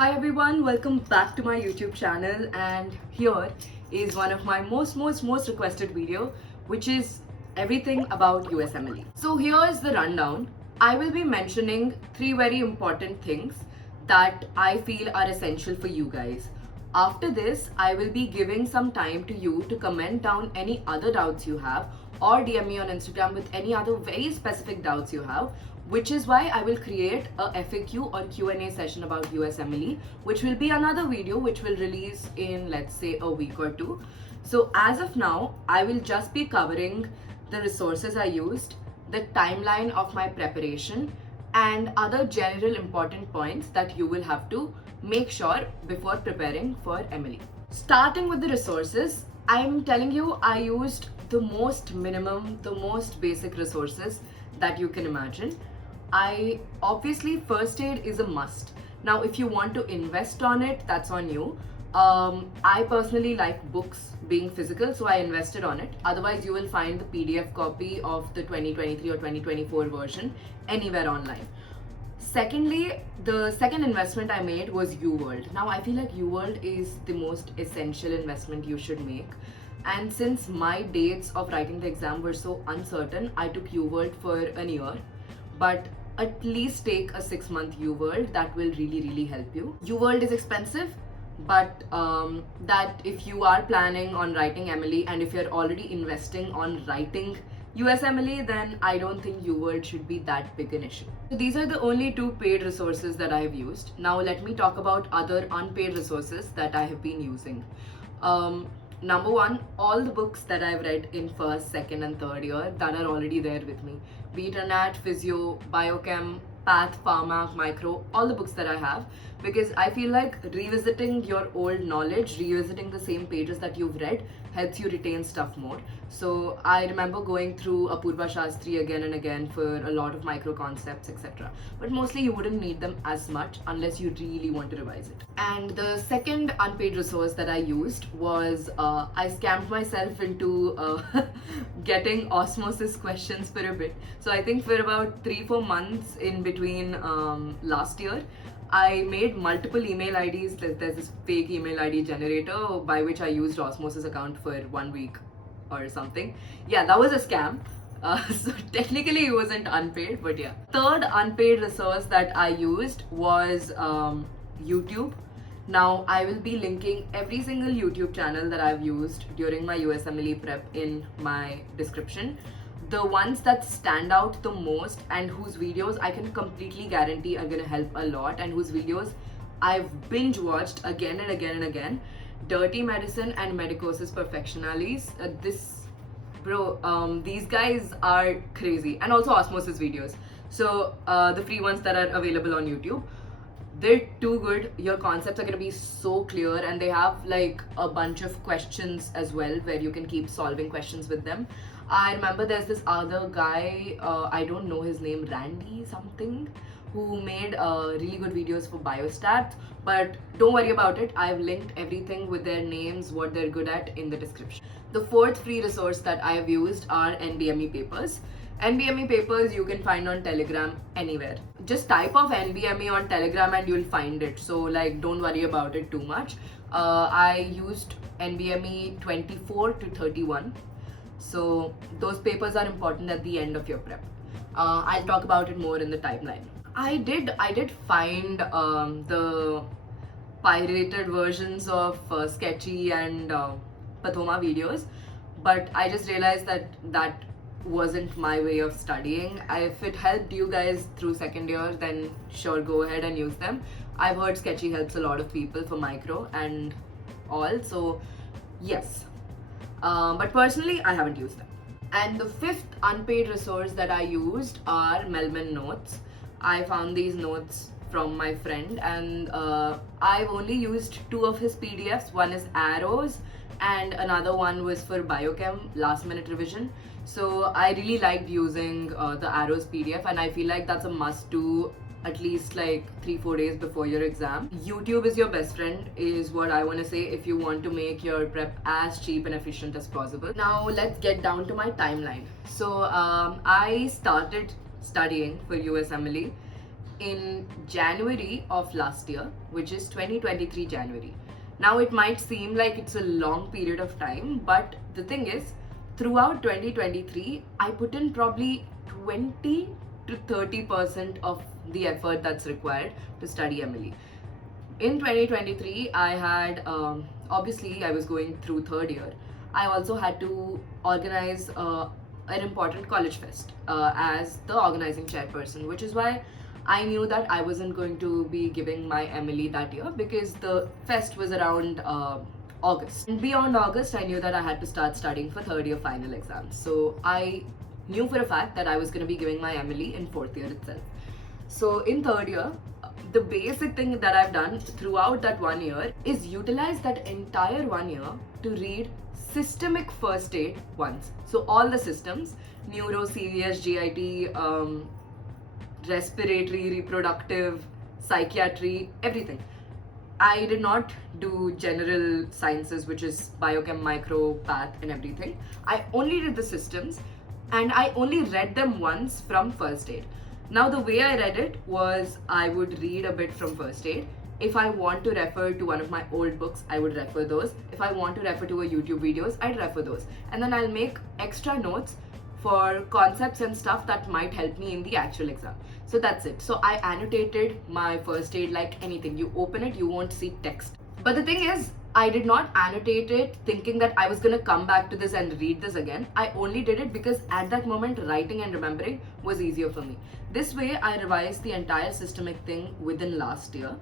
Hi everyone, welcome back to my YouTube channel, and here is one of my most requested video, which is everything about USMLE. So here is the rundown. I will be mentioning three very important things that I feel are essential for you guys. After this, I will be giving some time to you to comment down any other doubts you have or DM me on Instagram with any other very specific doubts you have, which is why I will create a FAQ or Q&A session about USMLE, which will be another video which will release in, let's say, a week or two. So as of now, I will just be covering the resources I used, the timeline of my preparation, and other general important points that you will have to make sure before preparing for MLE. Starting with the resources, I'm telling you, I used the most minimum, the most basic resources that you can imagine. I obviously, first aid is a must. Now, if you want to invest on it, that's on you. I personally like books being physical, so I invested on it. Otherwise, you will find the PDF copy of the 2023 or 2024 version anywhere online. Secondly, the second investment I made was UWorld. Now, I feel like UWorld is the most essential investment you should make. And since my dates of writing the exam were so uncertain, I took UWorld for an year. But at least take a 6-month UWorld. That will really help you. UWorld is expensive, but that if you are planning on writing MLE and if you're already investing on writing USMLE, then I don't think UWorld should be that big an issue. So these are the only two paid resources that I have used. Now let me talk about other unpaid resources that I have been using. Number one, all the books that I've read in first, second, and third year that are already there with me. Be it Anat, Physio, Biochem, Path, Pharma, Micro, all the books that I have, because I feel like revisiting your old knowledge, revisiting the same pages that you've read, helps you retain stuff more. So I remember going through Apurva Shastri again and again for a lot of micro concepts, etc. But mostly you wouldn't need them as much unless you really want to revise it. And the second unpaid resource that I used was I scammed myself into getting osmosis questions for a bit. So I think for about 3-4 months in between last year, I made multiple email IDs. There's this fake email ID generator by which I used Osmosis account for 1 week or something. Yeah, that was a scam. So technically it wasn't unpaid, but yeah. Third unpaid resource that I used was YouTube. Now I will be linking every single YouTube channel that I've used during my USMLE prep in my description. The ones that stand out the most and whose videos I can completely guarantee are gonna help a lot and whose videos I've binge watched again and again and again. Dirty Medicine and Medicosis Perfectionalis. These guys are crazy. And also Osmosis videos. So the free ones that are available on YouTube. They're too good. Your concepts are going to be so clear, and they have like a bunch of questions as well where you can keep solving questions with them. I remember there's this other guy, I don't know his name, Randy something, who made really good videos for biostats. But don't worry about it. I've linked everything with their names, what they're good at, in the description. The fourth free resource that I have used are NBME papers. NBME papers you can find on Telegram anywhere. Just type of NBME on Telegram and you'll find it. So like, don't worry about it too much. I used NBME 24 to 31. So those papers are important at the end of your prep. I'll talk about it more in the timeline. I did find the pirated versions of Sketchy and Pathoma videos, but I just realized that wasn't my way of studying. If it helped you guys through second year, then sure, go ahead and use them. I've heard Sketchy helps a lot of people for micro and all, so yes. But personally, I haven't used them. And the fifth unpaid resource that I used are Melman notes. I found these notes from my friend, and I've only used 2 of his PDFs. One is Arrows and another one was for Biochem last minute revision. So I really liked using the Arrows PDF, and I feel like that's a must do at least like 3-4 days before your exam. YouTube is your best friend, is what I want to say, if you want to make your prep as cheap and efficient as possible. Now let's get down to my timeline. So I started studying for USMLE in January of last year, which is 2023 January. Now it might seem like it's a long period of time, but the thing is, throughout 2023, I put in probably 20 to 30% of the effort that's required to study MLE. In 2023, I had obviously I was going through third year. I also had to organize an important college fest as the organizing chairperson, which is why I knew that I wasn't going to be giving my MLE that year because the fest was around August. And beyond August, I knew that I had to start studying for third year final exams. So I knew for a fact that I was going to be giving my MLE in fourth year itself. So in third year, the basic thing that I've done throughout that 1 year is utilize that entire 1 year to read systemic first aid once. So all the systems, neuro, CVS, GIT, respiratory, reproductive, psychiatry, everything. I did not do general sciences, which is biochem, micro, path, and everything. I only did the systems, and I only read them once from first aid. Now, the way I read it was I would read a bit from first aid. If I want to refer to one of my old books, I would refer those. If I want to refer to a YouTube videos, I'd refer those. And then I'll make extra notes for concepts and stuff that might help me in the actual exam. So that's it. So I annotated my first aid like anything. You open it, you won't see text. But the thing is, I did not annotate it thinking that I was going to come back to this and read this again. I only did it because at that moment, writing and remembering was easier for me. This way, I revised the entire systemic thing within last year.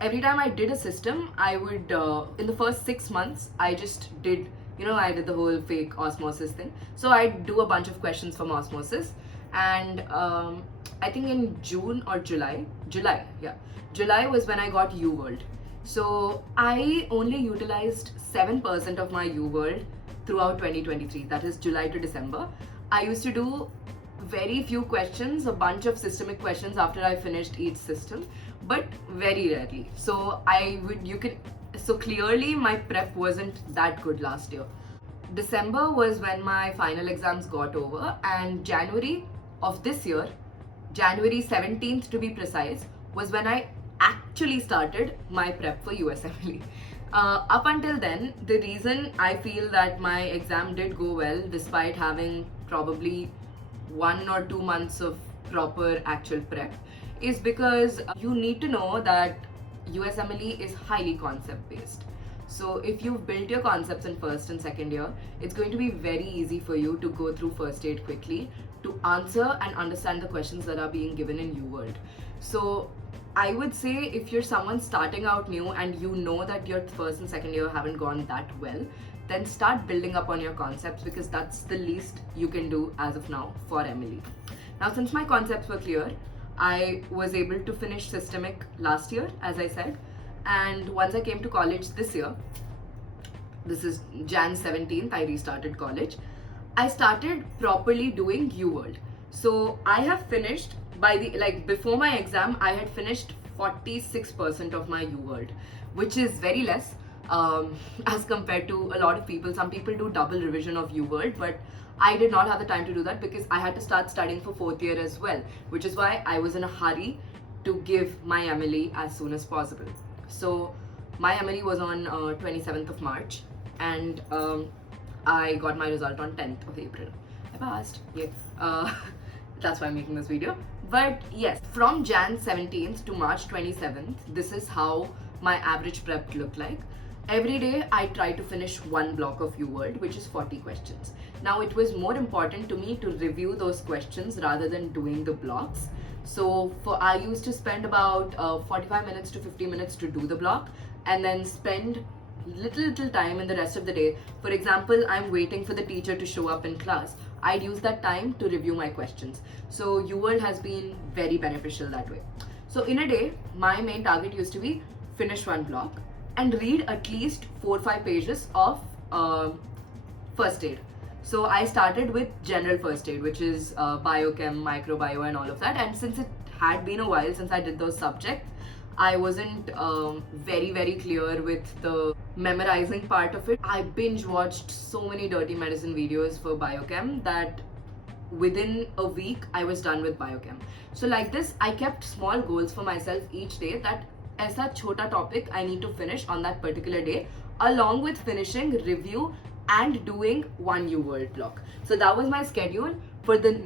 Every time I did a system, I would, in the first 6 months, I just did, I did the whole fake osmosis thing. So I'd do a bunch of questions from osmosis. And I think in June or July was when I got UWorld. So I only utilized 7% of my UWorld throughout 2023, that is July to December. I used to do very few questions, a bunch of systemic questions after I finished each system, but very rarely. So clearly my prep wasn't that good last year. December was when my final exams got over, and January of this year, January 17th to be precise, was when I actually started my prep for USMLE. Up until then, the reason I feel that my exam did go well despite having probably 1 or 2 months of proper actual prep is because you need to know that USMLE is highly concept based. So if you've built your concepts in first and second year, it's going to be very easy for you to go through first aid quickly, to answer and understand the questions that are being given in UWorld. So I would say if you're someone starting out new and you know that your first and second year haven't gone that well, then start building up on your concepts because that's the least you can do as of now for MLE. Now, since my concepts were clear, I was able to finish systemic last year, as I said. And once I came to college this year, this is Jan 17th, I restarted college. I started properly doing UWorld. So I have finished before my exam, I had finished 46% of my UWorld, which is very less as compared to a lot of people. Some people do double revision of UWorld, but I did not have the time to do that because I had to start studying for fourth year as well, which is why I was in a hurry to give my MLE as soon as possible. So my MLE was on 27th of March, and I got my result on 10th of April. I passed. Yeah. That's why I'm making this video. But yes, from Jan 17th to March 27th, this is how my average prep looked like. Every day I try to finish one block of UWorld, which is 40 questions. Now it was more important to me to review those questions rather than doing the blocks. So I used to spend about 45 minutes to 50 minutes to do the block, and then spend little time in the rest of the day. For example, I'm waiting for the teacher to show up in class. I'd use that time to review my questions. So UWorld has been very beneficial that way. So in a day, my main target used to be finish one block and read at least 4 or 5 pages of first aid. So I started with general first aid, which is biochem, microbio and all of that. And since it had been a while since I did those subjects, I wasn't very clear with the memorizing part of it. I binge watched so many dirty medicine videos for biochem that within a week I was done with biochem. So like this, I kept small goals for myself each day, that aisa chota topic I need to finish on that particular day, along with finishing review and doing one UWorld block. So that was my schedule for the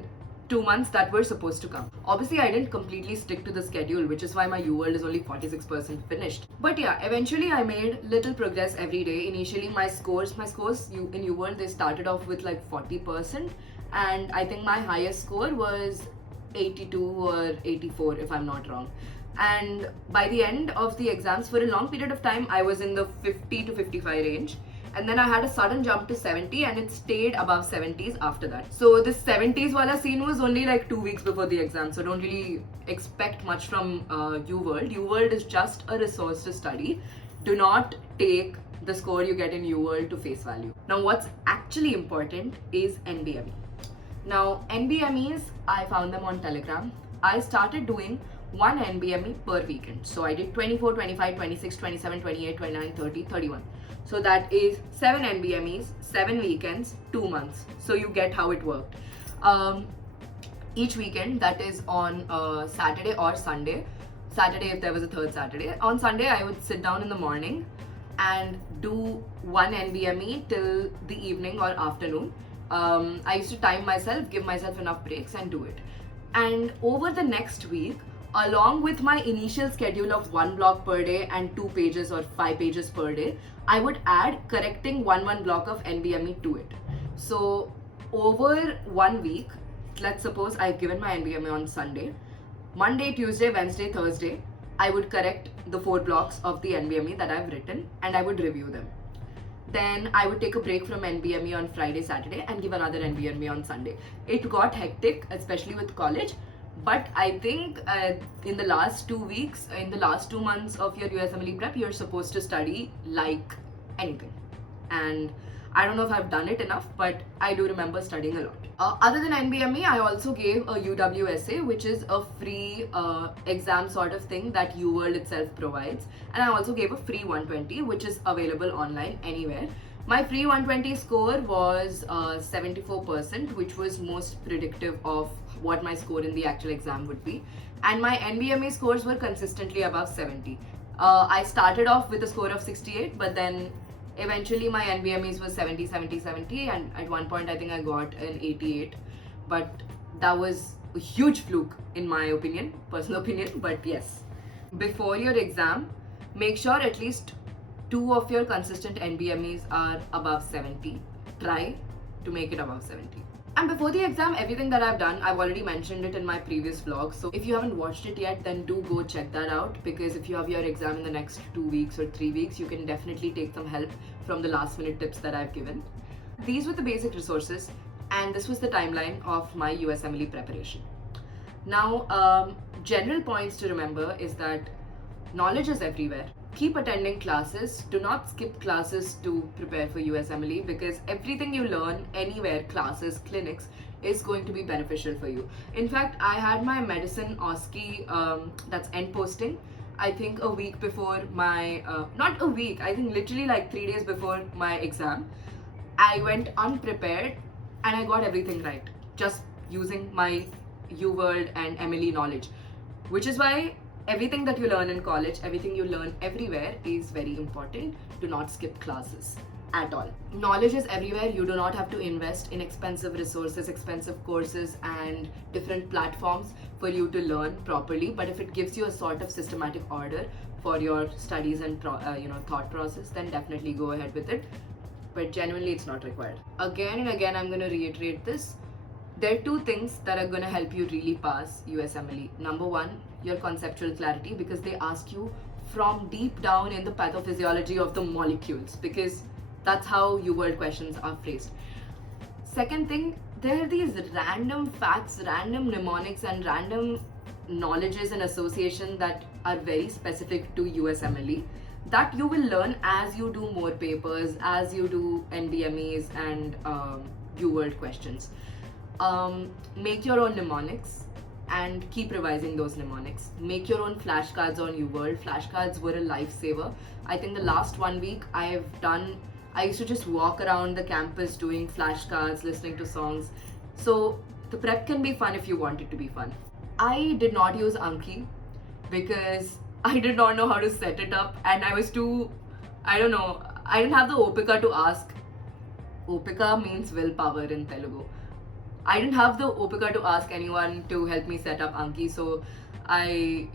2 months that were supposed to come. Obviously, I didn't completely stick to the schedule, which is why my UWorld is only 46% finished. But yeah, eventually I made little progress every day. Initially, my scores in UWorld, they started off with like 40%, and I think my highest score was 82 or 84 if I'm not wrong. And by the end of the exams, for a long period of time, I was in the 50 to 55 range, and then I had a sudden jump to 70, and it stayed above 70s after that. So this 70s wala scene was only like 2 weeks before the exam, so don't really expect much from UWorld. UWorld is just a resource to study. Do not take the score you get in UWorld to face value. Now what's actually important is NBME. Now NBMEs, I found them on Telegram. I started doing one NBME per weekend. So I did 24, 25, 26, 27, 28, 29, 30, 31. So that is 7 NBMEs, 7 weekends, 2 months. So you get how it worked. Each weekend, that is on Saturday or Sunday. Saturday if there was a third Saturday. On Sunday, I would sit down in the morning and do one NBME till the evening or afternoon. I used to time myself, give myself enough breaks and do it. And over the next week, along with my initial schedule of 1 block per day and 2 pages or 5 pages per day, I would add correcting one block of NBME to it. So over 1 week, let's suppose I've given my NBME on Sunday, Monday, Tuesday, Wednesday, Thursday, I would correct the 4 blocks of the NBME that I've written, and I would review them. Then I would take a break from NBME on Friday, Saturday, and give another NBME on Sunday. It got hectic, especially with college. But I think in the last 2 weeks, in the last 2 months of your USMLE prep, you're supposed to study like anything. And I don't know if I've done it enough, but I do remember studying a lot. Other than NBME, I also gave a UWSA, which is a free exam sort of thing that UWorld itself provides. And I also gave a free 120, which is available online anywhere. My free 120 score was 74%, which was most predictive of what my score in the actual exam would be. And my NBME scores were consistently above 70. I started off with a score of 68, but then eventually my NBMEs was 70, 70, 70, and at one point I think I got an 88. But that was a huge fluke in my opinion, personal opinion, but yes. Before your exam, make sure at least 2 of your consistent NBMEs are above 70. Try to make it above 70. And before the exam, everything that I've done, I've already mentioned it in my previous vlog. So if you haven't watched it yet, then do go check that out, because if you have your exam in the next 2 weeks or 3 weeks, you can definitely take some help from the last minute tips that I've given. These were the basic resources, and this was the timeline of my USMLE preparation. Now, general points to remember is that knowledge is everywhere. Keep attending classes. Do not skip classes to prepare for USMLE, because everything you learn anywhere, classes, clinics, is going to be beneficial for you. In fact, I had my medicine OSCE, that's end posting, I think a week before my, not a week, I think literally like 3 days before my exam. I went unprepared and I got everything right, just using my UWorld and MLE knowledge, which is why everything that you learn in college, everything you learn everywhere is very important. Do not skip classes at all. Knowledge is everywhere. You do not have to invest in expensive resources, expensive courses and different platforms for you to learn properly. But if it gives you a sort of systematic order for your studies and thought process, then definitely go ahead with it. But genuinely, it's not required. Again and again, I'm going to reiterate this. There are 2 things that are going to help you really pass USMLE. Number 1, your conceptual clarity, because they ask you from deep down in the pathophysiology of the molecules, because that's how UWorld questions are phrased. Second thing, there are these random facts, random mnemonics and random knowledges and association that are very specific to USMLE that you will learn as you do more papers, as you do NBMEs and UWorld questions. Make your own mnemonics and keep revising those mnemonics. Make your own flashcards on UWorld. Flashcards were a lifesaver. I think the last 1 week I used to just walk around the campus doing flashcards, listening to songs. So The prep can be fun if you want it to be fun. I did not use Anki because I did not know how to set it up, and I was too, I don't know, I didn't have the opika to ask. Opika means willpower in Telugu. I didn't have the opika to ask anyone to help me set up Anki, so I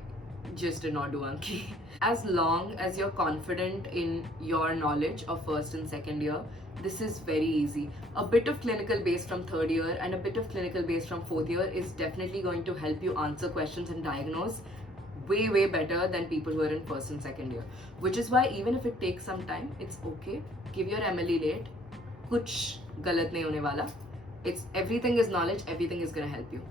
just did not do Anki. As long as you're confident in your knowledge of first and second year, this is very easy. A bit of clinical base from third year and a bit of clinical base from fourth year is definitely going to help you answer questions and diagnose way better than people who are in first and second year. Which is why even if it takes some time, it's okay. Give your MLE late. Kuch galat nahi hone wala. It's everything is knowledge, everything is gonna help you.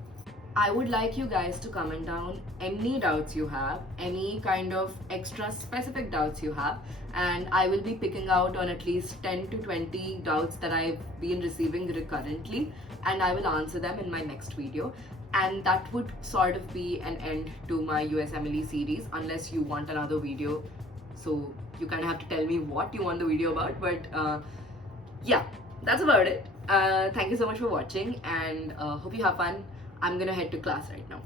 I would like you guys to comment down any doubts you have, any kind of extra specific doubts you have, and I will be picking out on at least 10 to 20 doubts that I've been receiving recurrently, and I will answer them in my next video. And that would sort of be an end to my USMLE series, unless you want another video. So you kind of have to tell me what you want the video about, but yeah, that's about it. Thank you so much for watching, and hope you have fun. I'm gonna head to class right now.